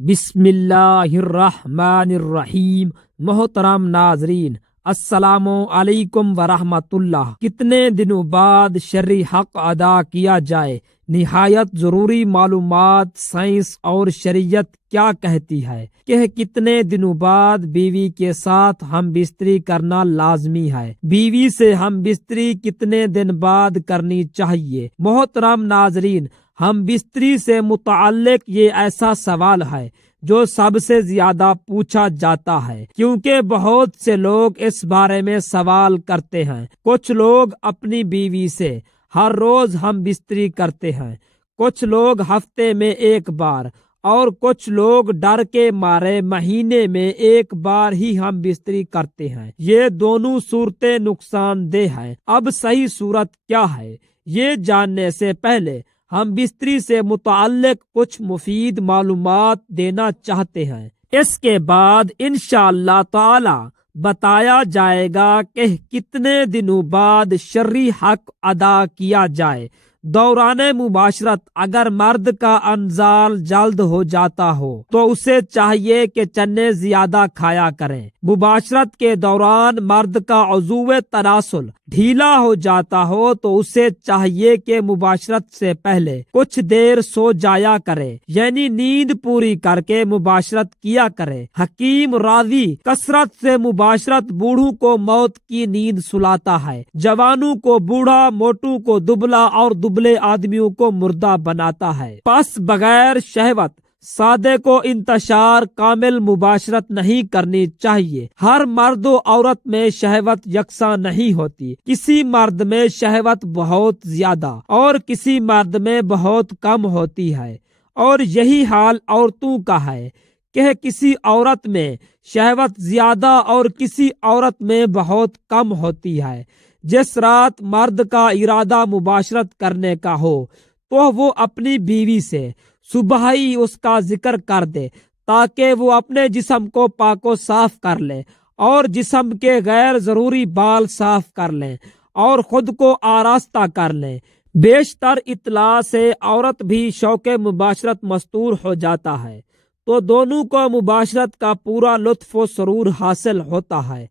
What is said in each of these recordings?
بسم اللہ الرحمن الرحیم۔ محترم ناظرین، السلام علیکم ورحمۃ اللہ۔ کتنے دنوں بعد شرعی حق ادا کیا جائے؟ نہایت ضروری معلومات۔ سائنس اور شریعت کیا کہتی ہے کہ کتنے دنوں بعد بیوی کے ساتھ ہم بستری کرنا لازمی ہے؟ بیوی سے ہم بستری کتنے دن بعد کرنی چاہیے؟ محترم ناظرین، ہم بستری سے متعلق یہ ایسا سوال ہے جو سب سے زیادہ پوچھا جاتا ہے، کیونکہ بہت سے لوگ اس بارے میں سوال کرتے ہیں۔ کچھ لوگ اپنی بیوی سے ہر روز ہم بستری کرتے ہیں، کچھ لوگ ہفتے میں ایک بار، اور کچھ لوگ ڈر کے مارے مہینے میں ایک بار ہی ہم بستری کرتے ہیں۔ یہ دونوں صورتیں نقصان دہ ہیں۔ اب صحیح صورت کیا ہے، یہ جاننے سے پہلے ہم بستری سے متعلق کچھ مفید معلومات دینا چاہتے ہیں۔ اس کے بعد انشاءاللہ تعالی بتایا جائے گا کہ کتنے دنوں بعد شرعی حق ادا کیا جائے۔ دوران مباشرت اگر مرد کا انزال جلد ہو جاتا ہو تو اسے چاہیے کہ چنے زیادہ کھایا کریں۔ مباشرت کے دوران مرد کا عضو تناسل ڈھیلا ہو جاتا ہو تو اسے چاہیے کہ مباشرت سے پہلے کچھ دیر سو جایا کرے، یعنی نیند پوری کر کے مباشرت کیا کرے۔ حکیم راضی، کثرت سے مباشرت بوڑھوں کو موت کی نیند سلاتا ہے، جوانوں کو بوڑھا، موٹوں کو دبلا اور دبلے آدمیوں کو مردہ بناتا ہے۔ پس بغیر شہوت سادے کو انتشار کامل مباشرت نہیں کرنی چاہیے۔ ہر مرد و عورت میں شہوت یکساں نہیں ہوتی، کسی مرد میں شہوت بہت زیادہ اور کسی مرد میں بہت کم ہوتی ہے، اور یہی حال عورتوں کا ہے کہ کسی عورت میں شہوت زیادہ اور کسی عورت میں بہت کم ہوتی ہے۔ جس رات مرد کا ارادہ مباشرت کرنے کا ہو تو وہ اپنی بیوی سے صبح ہی اس کا ذکر کر دے، تاکہ وہ اپنے جسم کو پاک و صاف کر لے اور جسم کے غیر ضروری بال صاف کر لیں اور خود کو آراستہ کر لیں۔ بیشتر اطلاع سے عورت بھی شوق مباشرت مستور ہو جاتا ہے تو دونوں کو مباشرت کا پورا لطف و سرور حاصل ہوتا ہے۔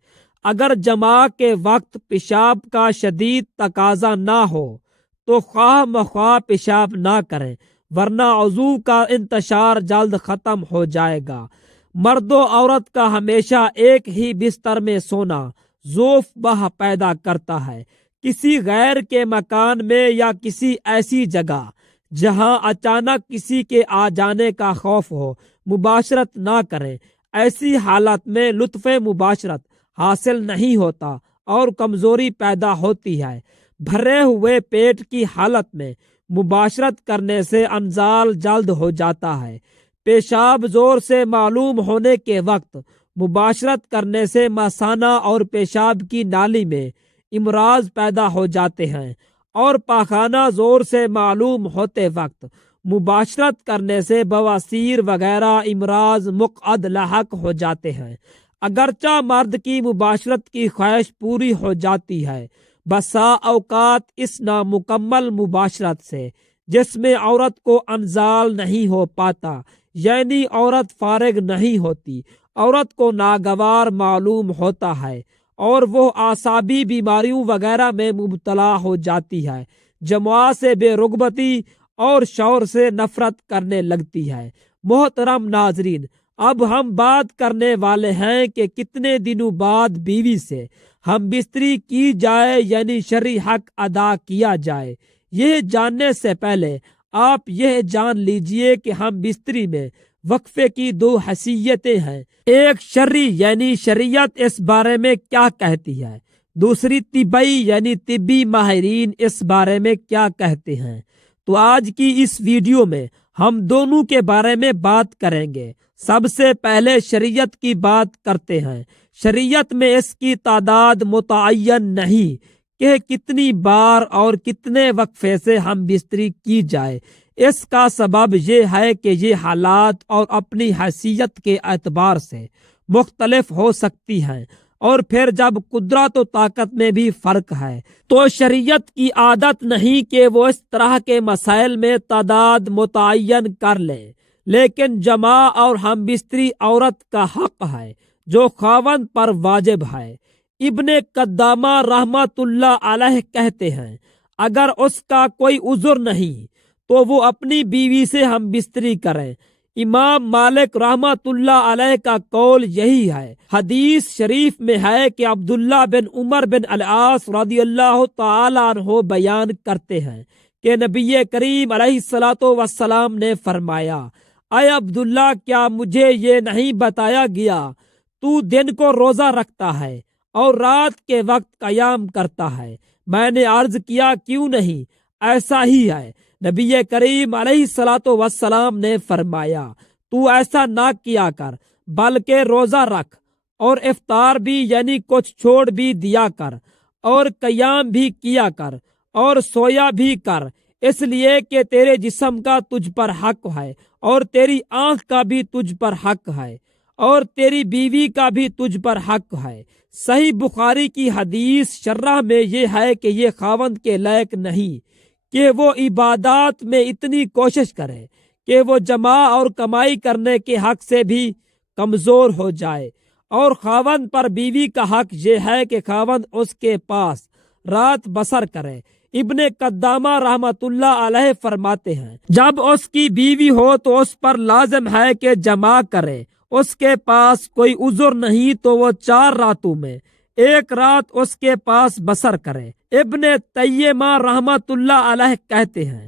اگر جماع کے وقت پیشاب کا شدید تقاضا نہ ہو تو خواہ مخواہ پیشاب نہ کریں، ورنہ عضو کا انتشار جلد ختم ہو جائے گا۔ مرد و عورت کا ہمیشہ ایک ہی بستر میں سونا ضعف بہ پیدا کرتا ہے۔ کسی غیر کے مکان میں یا کسی ایسی جگہ جہاں اچانک کسی کے آ جانے کا خوف ہو مباشرت نہ کریں۔ ایسی حالت میں لطف مباشرت حاصل نہیں ہوتا اور کمزوری پیدا ہوتی ہے۔ بھرے ہوئے پیٹ کی حالت میں مباشرت کرنے سے انزال جلد ہو جاتا ہے۔ پیشاب زور سے معلوم ہونے کے وقت مباشرت کرنے سے مثانہ اور پیشاب کی نالی میں امراض پیدا ہو جاتے ہیں، اور پاخانہ زور سے معلوم ہوتے وقت مباشرت کرنے سے بواسیر وغیرہ امراض مقعد لاحق ہو جاتے ہیں۔ اگرچہ مرد کی مباشرت کی خواہش پوری ہو جاتی ہے، بسا اوقات اس نامکمل مباشرت سے جس میں عورت کو انزال نہیں ہو پاتا، یعنی عورت فارغ نہیں ہوتی، عورت کو ناگوار معلوم ہوتا ہے اور وہ اعصابی بیماریوں وغیرہ میں مبتلا ہو جاتی ہے، جماع سے بے رغبتی اور شوہر سے نفرت کرنے لگتی ہے۔ محترم ناظرین، اب ہم بات کرنے والے ہیں کہ کتنے دنوں بعد بیوی سے ہم بستری کی جائے، یعنی شرعی حق ادا کیا جائے۔ یہ جاننے سے پہلے آپ یہ جان لیجئے کہ ہم بستری میں وقفے کی دو حیثیتیں ہیں۔ ایک شرعی یعنی شریعت اس بارے میں کیا کہتی ہے، دوسری طبی یعنی طبی ماہرین اس بارے میں کیا کہتے ہیں۔ تو آج کی اس ویڈیو میں ہم دونوں کے بارے میں بات کریں گے۔ سب سے پہلے شریعت کی بات کرتے ہیں۔ شریعت میں اس کی تعداد متعین نہیں کہ کتنی بار اور کتنے وقفے سے ہم بستری کی جائے۔ اس کا سبب یہ ہے کہ یہ حالات اور اپنی حیثیت کے اعتبار سے مختلف ہو سکتی ہیں، اور پھر جب قدرت و طاقت میں بھی فرق ہے تو شریعت کی عادت نہیں کہ وہ اس طرح کے مسائل میں تعداد متعین کر لیں۔ لیکن جمع اور ہم بستری عورت کا حق ہے جو خاوند پر واجب ہے۔ ابن قدامہ رحمت اللہ علیہ کہتے ہیں اگر اس کا کوئی عذر نہیں تو وہ اپنی بیوی سے ہم بستری کریں۔ امام مالک رحمت اللہ علیہ کا قول یہی ہے۔ حدیث شریف میں ہے کہ عبداللہ بن عمر بن العاص رضی اللہ تعالی عنہ بیان کرتے ہیں کہ نبی کریم علیہ السلام نے فرمایا، اے عبداللہ، کیا مجھے یہ نہیں بتایا گیا تو دن کو روزہ رکھتا ہے اور رات کے وقت قیام کرتا ہے؟ میں نے عرض کیا کیوں نہیں، ایسا ہی ہے۔ نبی کریم علیہ السلام نے فرمایا تو ایسا نہ کیا کر بلکہ روزہ رکھ اور افطار بھی یعنی کچھ چھوڑ بھی دیا کر اور قیام بھی کیا کر اور سویا بھی کر، اس لیے کہ تیرے جسم کا تجھ پر حق ہے اور تیری آنکھ کا بھی تجھ پر حق ہے اور تیری بیوی کا بھی تجھ پر حق ہے۔ صحیح بخاری کی حدیث شرح میں یہ ہے کہ یہ خاوند کے لائق نہیں کہ وہ عبادات میں اتنی کوشش کرے کہ وہ جمع اور کمائی کرنے کے حق سے بھی کمزور ہو جائے، اور خاوند پر بیوی کا حق یہ ہے کہ خاوند اس کے پاس رات بسر کرے۔ ابن قدامہ رحمت اللہ علیہ فرماتے ہیں جب اس کی بیوی ہو تو اس پر لازم ہے کہ جمع کرے، اس کے پاس کوئی عذر نہیں تو وہ 4 راتوں میں 1 رات اس کے پاس بسر کرے۔ ابن تیمیہ رحمت اللہ علیہ کہتے ہیں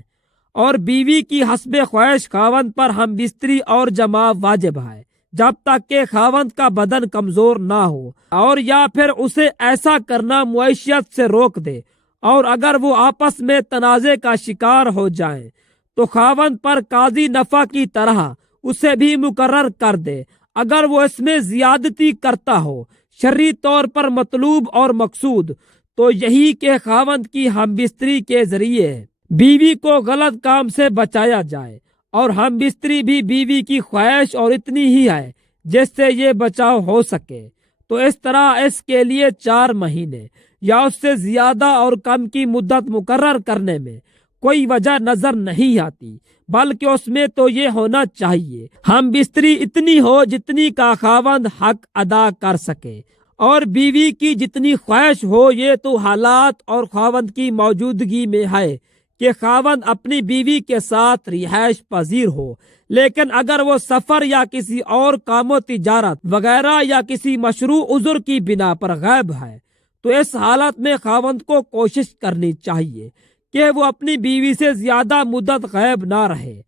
اور بیوی کی حسب خواہش خاوند پر ہم بستری اور جمع واجب ہے جب تک کہ خاوند کا بدن کمزور نہ ہو، اور یا پھر اسے ایسا کرنا معیشت سے روک دے، اور اگر وہ آپس میں تنازع کا شکار ہو جائیں تو خاوند پر قاضی نفع کی طرح اسے بھی مقرر کر دے۔ اگر وہ اس میں زیادتی کرتا ہو شرعی طور پر مطلوب اور مقصود تو یہی کہ خاوند کی ہم بستری کے ذریعے بیوی کو غلط کام سے بچایا جائے، اور ہم بستری بھی بیوی کی خواہش اور اتنی ہی ہے جس سے یہ بچاؤ ہو سکے، تو اس طرح اس کے لیے 4 مہینے یا اس سے زیادہ اور کم کی مدت مقرر کرنے میں کوئی وجہ نظر نہیں آتی، بلکہ اس میں تو یہ ہونا چاہیے ہم بستری اتنی ہو جتنی کا خاوند حق ادا کر سکے، اور بیوی کی جتنی خواہش ہو۔ یہ تو حالات اور خاوند کی موجودگی میں ہے کہ خاوند اپنی بیوی کے ساتھ رہائش پذیر ہو، لیکن اگر وہ سفر یا کسی اور کام و تجارت وغیرہ یا کسی مشروع عذر کی بنا پر غائب ہے تو اس حالت میں خاوند کو کوشش کرنی چاہیے کہ وہ اپنی بیوی سے زیادہ مدت غائب نہ رہے،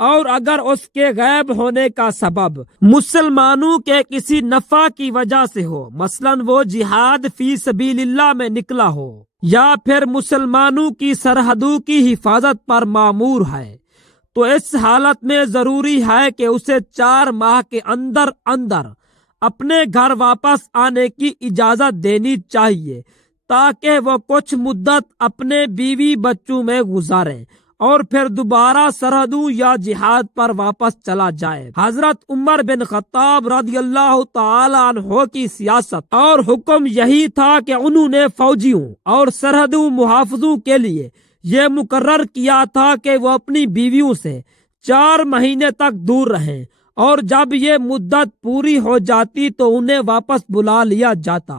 اور اگر اس کے غائب ہونے کا سبب مسلمانوں کے کسی نفع کی وجہ سے ہو، مثلا وہ جہاد فی سبیل اللہ میں نکلا ہو یا پھر مسلمانوں کی سرحدوں کی حفاظت پر مامور ہے، تو اس حالت میں ضروری ہے کہ اسے 4 ماہ کے اندر اندر اپنے گھر واپس آنے کی اجازت دینی چاہیے تاکہ وہ کچھ مدت اپنے بیوی بچوں میں گزاریں اور پھر دوبارہ سرحدوں یا جہاد پر واپس چلا جائے۔ حضرت عمر بن خطاب رضی اللہ تعالی عنہ کی سیاست اور حکم یہی تھا کہ انہوں نے فوجیوں اور سرحدوں محافظوں کے لیے یہ مقرر کیا تھا کہ وہ اپنی بیویوں سے 4 مہینے تک دور رہیں، اور جب یہ مدت پوری ہو جاتی تو انہیں واپس بلا لیا جاتا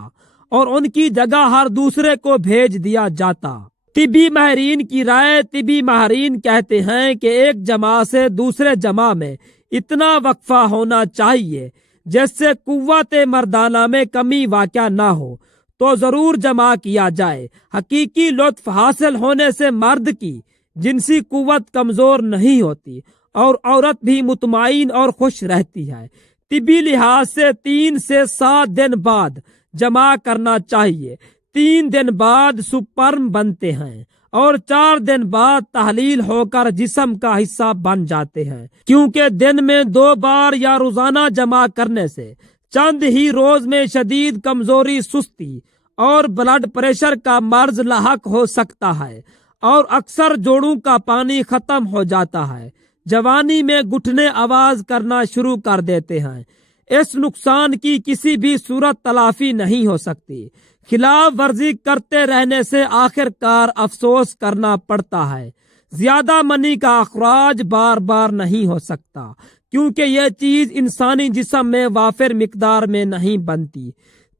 اور ان کی جگہ ہر دوسرے کو بھیج دیا جاتا۔ طبی ماہرین کی رائے، طبی ماہرین کہتے ہیں کہ ایک جمع سے دوسرے جمع میں اتنا وقفہ ہونا چاہیے جس سے قوت مردانہ میں کمی واقع نہ ہو تو ضرور جمع کیا جائے۔ حقیقی لطف حاصل ہونے سے مرد کی جنسی قوت کمزور نہیں ہوتی اور عورت بھی مطمئن اور خوش رہتی ہے۔ طبی لحاظ سے 3 سے 7 دن بعد جمع کرنا چاہیے۔ 3 دن بعد سپرم بنتے ہیں اور 4 دن بعد تحلیل ہو کر جسم کا حصہ بن جاتے ہیں، کیونکہ دن میں 2 بار یا روزانہ جمع کرنے سے چند ہی روز میں شدید کمزوری، سستی اور بلڈ پریشر کا مرض لاحق ہو سکتا ہے، اور اکثر جوڑوں کا پانی ختم ہو جاتا ہے۔ جوانی میں گھٹنے آواز کرنا شروع کر دیتے ہیں۔ اس نقصان کی کسی بھی صورت تلافی نہیں ہو سکتی۔ خلاف ورزی کرتے رہنے سے آخر کار افسوس کرنا پڑتا ہے۔ زیادہ منی کا اخراج بار بار نہیں ہو سکتا، کیونکہ یہ چیز انسانی جسم میں وافر مقدار میں نہیں بنتی۔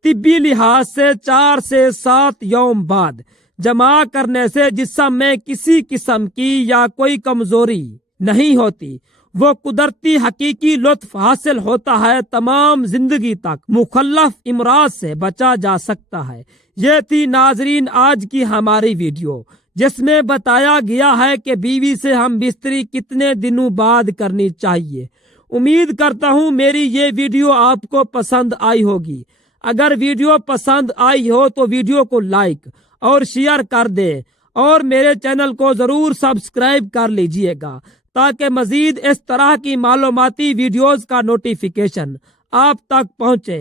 طبی لحاظ سے 4 سے 7 یوم بعد جمع کرنے سے جسم میں کسی قسم کی یا کوئی کمزوری نہیں ہوتی، وہ قدرتی حقیقی لطف حاصل ہوتا ہے، تمام زندگی تک مخلف امراض سے بچا جا سکتا ہے۔ یہ تھی ناظرین آج کی ہماری ویڈیو، جس میں بتایا گیا ہے کہ بیوی سے ہم بستری کتنے دنوں بعد کرنی چاہیے۔ امید کرتا ہوں میری یہ ویڈیو آپ کو پسند آئی ہوگی۔ اگر ویڈیو پسند آئی ہو تو ویڈیو کو لائک اور شیئر کر دیں، اور میرے چینل کو ضرور سبسکرائب کر لیجئے گا تاکہ مزید اس طرح کی معلوماتی ویڈیوز کا نوٹیفیکیشن آپ تک پہنچے۔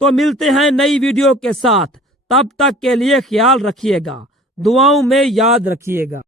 تو ملتے ہیں نئی ویڈیو کے ساتھ، تب تک کے لیے خیال رکھیے گا، دعاؤں میں یاد رکھیے گا۔